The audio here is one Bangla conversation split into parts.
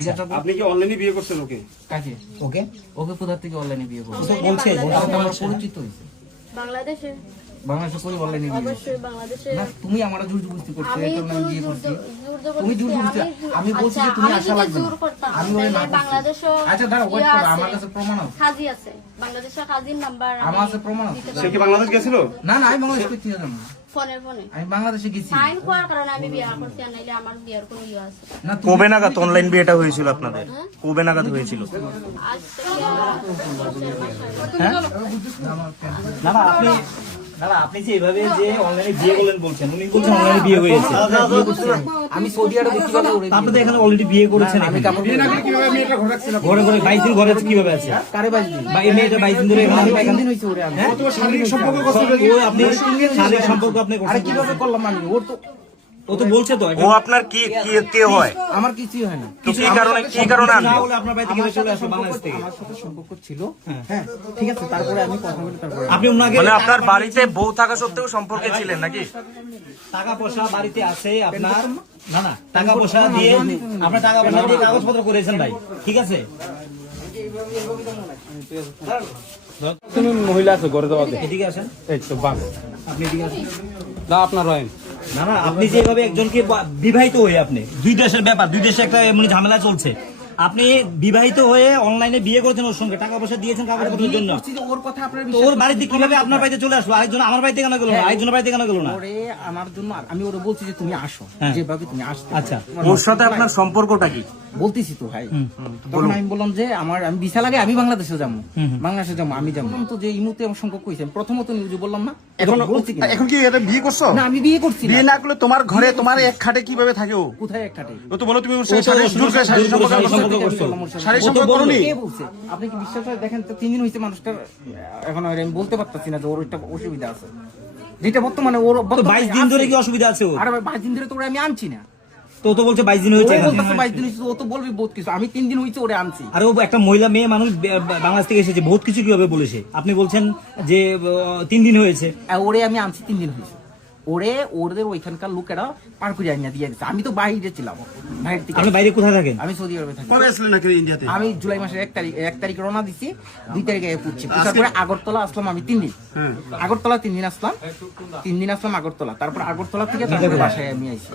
করো। আপনি কি অনলাইনে বিয়ে করছেন ওকে? কাকে? ওকে? ওকে কোথা থেকে অনলাইনে বিয়ে করব বলছে আমার পরিচিত হয়েছে। বাংলাদেশে। বাংলাদেশে করি অনলাইনে বাংলাদেশে না তুমি আমার জোর জবরদস্তি করছ আমি এটা আমি কোনো বিয়ে করছি। তুমি জোর জবরদস্তি আমি বলছি যে আচ্ছা, তুমি আমি আসা লাগবে আমি তাহলে না। আচ্ছা দাঁড়া ওয়েট করো আমার কাছে প্রমাণ আছে। কাজী আছে। বাংলাদেশের কাজীর নাম্বার আমার কাছে প্রমাণ আছে। সে কি বাংলাদেশ গেছিল? না না আমি বাংলাদেশ করছি না। ফোনে ফোনে। আমি বাংলাদেশে গেছি। সাইন করার কারণে আমি বিয়ে করছি নাইলে আমার বিয়ের কোনো ইয়ে আছে। না কবে নাগাদ অনলাইন বিয়েটা হয়েছিল আপনাদের? কবে নাগাদ হয়েছিল? না না আপনি আপনি যে এভাবে যে অনলাইনে বিয়ে করলেন বলছেন উনি বলছেন অনলাইনে বিয়ে হয়েছে আমি সৌদি আরবে কীভাবে আপনি তো এখানে অলরেডি বিয়ে করেছেন আমি কাপড় বিয়ে না করে কীভাবে মেয়েটা ঘরে ঘরে ঘরে বাইশ দিন ঘরে কীভাবে আছে? কারে বাজবি বা এই মেয়েটা বাইশ দিন ধরে এখানে এখানে- দিন হয়েছে ওরে? আমি হ্যাঁ? শারীরিক সম্পর্ক আপনি শারীরিক সম্পর্ক আপনি আরে কীভাবে করলাম আমি? ওর তো ও তো বলছে তো ও আপনার কি কি কে হয়? আমার কিছুই হয় না। কি কারণে কি কারণে আনলো? হলে আপনার বাড়ি থেকে চলে বাংলাদেশ থেকে। আমার সাথে সম্পর্ক ছিল। হ্যাঁ। ঠিক আছে তারপরে আমি কথা বলি তারপরে আপনি ওনাকে মানে আপনার বাড়িতে বউ থাকা সত্ত্বেও সম্পর্কে ছিলেন নাকি? টাকা পয়সা বাড়িতে আছে আপনার। না না টাকা পয়সা দিয়ে আপনার টাকা পয়সা দিয়ে কাগজপত্র করেছেন ভাই ঠিক আছে? তুমি মহিলা আছে ঘরে দেওয়া এদিকে আসেন। এই তো বাস। আপনি এদিকে আসেন। না আপনার রয়েন না না, আপনি যেভাবে একজনকে বিবাহিত হয়ে আপনি, দুই দেশের ব্যাপার, দুই দেশে একটা এমনি ঝামেলা চলছে। আপনি বিবাহিত হয়ে অনলাইনে বিয়ে করেছেন ওর সঙ্গে টাকা পয়সা দিয়েছেন কাগজপত্রের জন্য। ওর কথা আপনার ওর বাড়িতে কীভাবে আপনার বাড়িতে চলে আসলো? আরেকজন আমার বাড়িতে কেন গেল না? আরেকজনের বাড়িতে কেন গেল না? ওরে আমার জন্য আমি ওরে বলছি যে তুমি আসো হ্যাঁ। যেভাবে তুমি আসতে আচ্ছা। ওর সাথে আপনার সম্পর্কটা কি? বলতেছি তো ভাই। তখন আমি বললাম যে আমার আমি ভিসা লাগে আমি বাংলাদেশে যাব। বাংলাদেশে যাব আমি যাব। তো যে ইমুতে আমার সম্পর্ক হয়েছে প্রথমত নিউজে বললাম না এখন বলছি এখন কি এটা বিয়ে করছ? না আমি বিয়ে করছি না। বিয়ে না করলে তোমার ঘরে তোমার এক খাটে কীভাবে থাকে ও? কোথায় এক খাটে? ও তো বলো তুমি ওর সাথে সম্পর্ক করছ। শারীরিক সম্পর্ক করনি কে বলছে? আপনি কি বিশ্বাস করে দেখেন তো তিন দিন মানুষটার এখন আর আমি বলতে পারতেছি না যে ওর একটা অসুবিধা আছে। যেটা বর্তমানে ওর তো বর্তমানে বাইশ দিন ধরে কি অসুবিধা আছে ওর? আরে ভাই দিন ধরে তো ওরে আমি আনছি না। তো তো বলছে বাইশ দিন হয়েছে বাইশ দিন হয়েছে ও তো বলবি বহুত কিছু। আমি তিন দিন হয়েছে ওরে আনছি। আর ও একটা মহিলা মেয়ে মানুষ বাংলাদেশ থেকে এসেছে বহুত কিছু কীভাবে বলেছে? আপনি বলছেন যে তিন দিন হয়েছে। ওরে আমি আনছি তিন দিন হয়েছে। ওরে ওদের ওইখানকার লোকেরা পার করে আনিয়া দিয়ে দিচ্ছে আমি তো বাইরে ছিলাম। বাইরে থেকে আপনি বাইরে কোথায় থাকেন? আমি সৌদি আরবে থাকি। কবে আসলেন নাকি ইন্ডিয়াতে? আমি জুলাই মাসের এক তারিখ এক তারিখ রওনা দিচ্ছি দুই তারিখে পুচ্ছি পুষার পরে আগরতলা আসলাম আমি তিন দিন। হ্যাঁ। আগরতলা তিন দিন আসলাম। তিন দিন আসলাম আগরতলা। তারপর আগরতলা থেকে তারপরে বাসায় আমি আইছি।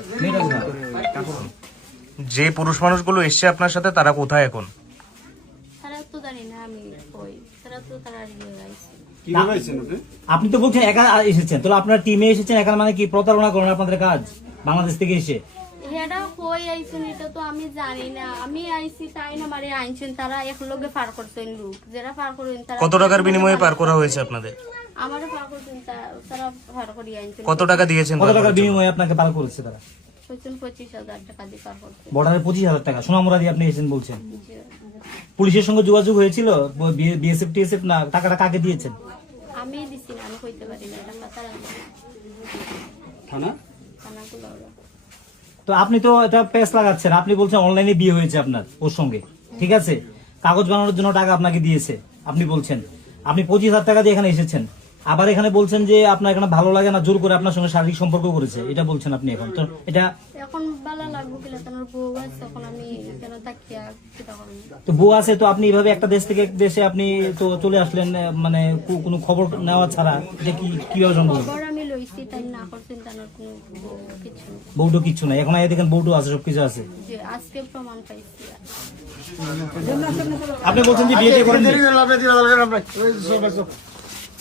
যে পুরুষ মানুষগুলো এসছে আপনার সাথে তারা কোথায় এখন? কই তারা তো তারা গাইছে আপনি? আপনি তো বলছেন একা এসেছেন তাহলে আপনার টিমে এসেছেন একা মানে কি প্রতারণা করেন আপনাদের কাজ বাংলাদেশ থেকে এসে? এটা কই আইছেন এটা তো আমি জানি না। আমি আইছি তাই না মারে আইছেন তারা এক লগে পার করতেন লোক। যারা পার করেন তারা কত টাকার বিনিময়ে পার করা হয়েছে আপনাদের? আমারে পার করতেন তারা তারা পার করি আইছেন কত টাকা দিয়েছেন কত টাকার বিনিময়ে আপনাকে পার করেছে তারা? বর্ডারে পঁচিশ হাজার টাকা। সোনামুরা দিয়ে আপনি এসেছেন বলছেন। পুলিশের সঙ্গে যোগাযোগ হয়েছিল? বিএসএফ টিএসএফ না টাকাটা কাকে দিয়েছেন? আমি দিছি না আমি কইতে পারি না এটা থানা? তো আপনি তো এটা পেস লাগাচ্ছেন। আপনি বলছেন অনলাইনে বিয়ে হয়েছে আপনার ওর সঙ্গে। ঠিক আছে? কাগজ বানানোর জন্য টাকা আপনাকে দিয়েছে আপনি বলছেন। আপনি পঁচিশ হাজার টাকা দিয়ে এখানে এসেছেন। আবার এখানে বলছেন যে আপনার এখানে ভালো লাগে না জোর করে আপনার সঙ্গে শারীরিক সম্পর্ক করেছে। এটা বলছেন আপনি এখন। তো এটা এখন ভালো লাগবো কিনা তোমার বউ আছে তখন আমি কেন তাকিয়া তো বউ আছে তো আপনি এইভাবে একটা দেশ থেকে দেশে আপনি তো চলে আসলেন মানে কোনো খবর নেওয়া ছাড়া এটা কি কীভাবে সম্ভব খবর আমি লইছি তাই না করছেন তার কোনো বউ কিছু বউটো কিচ্ছু নাই। এখন আগে দেখেন বউটো আছে সবকিছু আছে। যে আজকে প্রমাণ পাইছি আপনি বলছেন যে বিয়ে করেন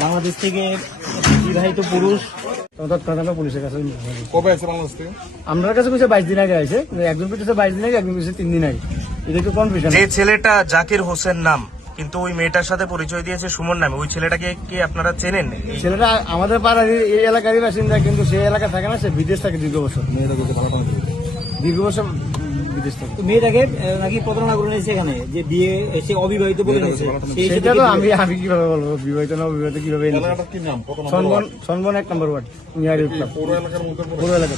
বাংলাদেশ থেকে বিবাহিত পুরুষ কবে আছে বাংলাদেশ থেকে? আপনার কাছে কইছে বাইশ দিন আগে আছে একজন বাইশ দিন আগে একজন তিন দিন আগে। কনফিউশন যে ছেলেটা জাকির হোসেন নাম কিন্তু ওই মেয়েটার সাথে পরিচয় দিয়েছে সুমন নামে। ওই ছেলেটাকে কি আপনারা চেনেন? ছেলেটা আমাদের পাড়ার এই- এলাকারই বাসিন্দা কিন্তু সেই এলাকা থাকে না সে বিদেশ থাকে দীর্ঘ বছর। দীর্ঘ বছর বিদেশ থাকে। মেয়েটাকে আহ, নাকি প্রতারণা করে নিয়েছে এখানে? যে বিয়ে সে অবিবাহিত বলে নিয়েছে। সেটা তো আমি আমি কীভাবে বলব? বিবাহিত না অবিবাহিত কীভাবে সনবন সনবন এক নম্বর ওয়ার্ড নিয়ারি পুরো এলাকা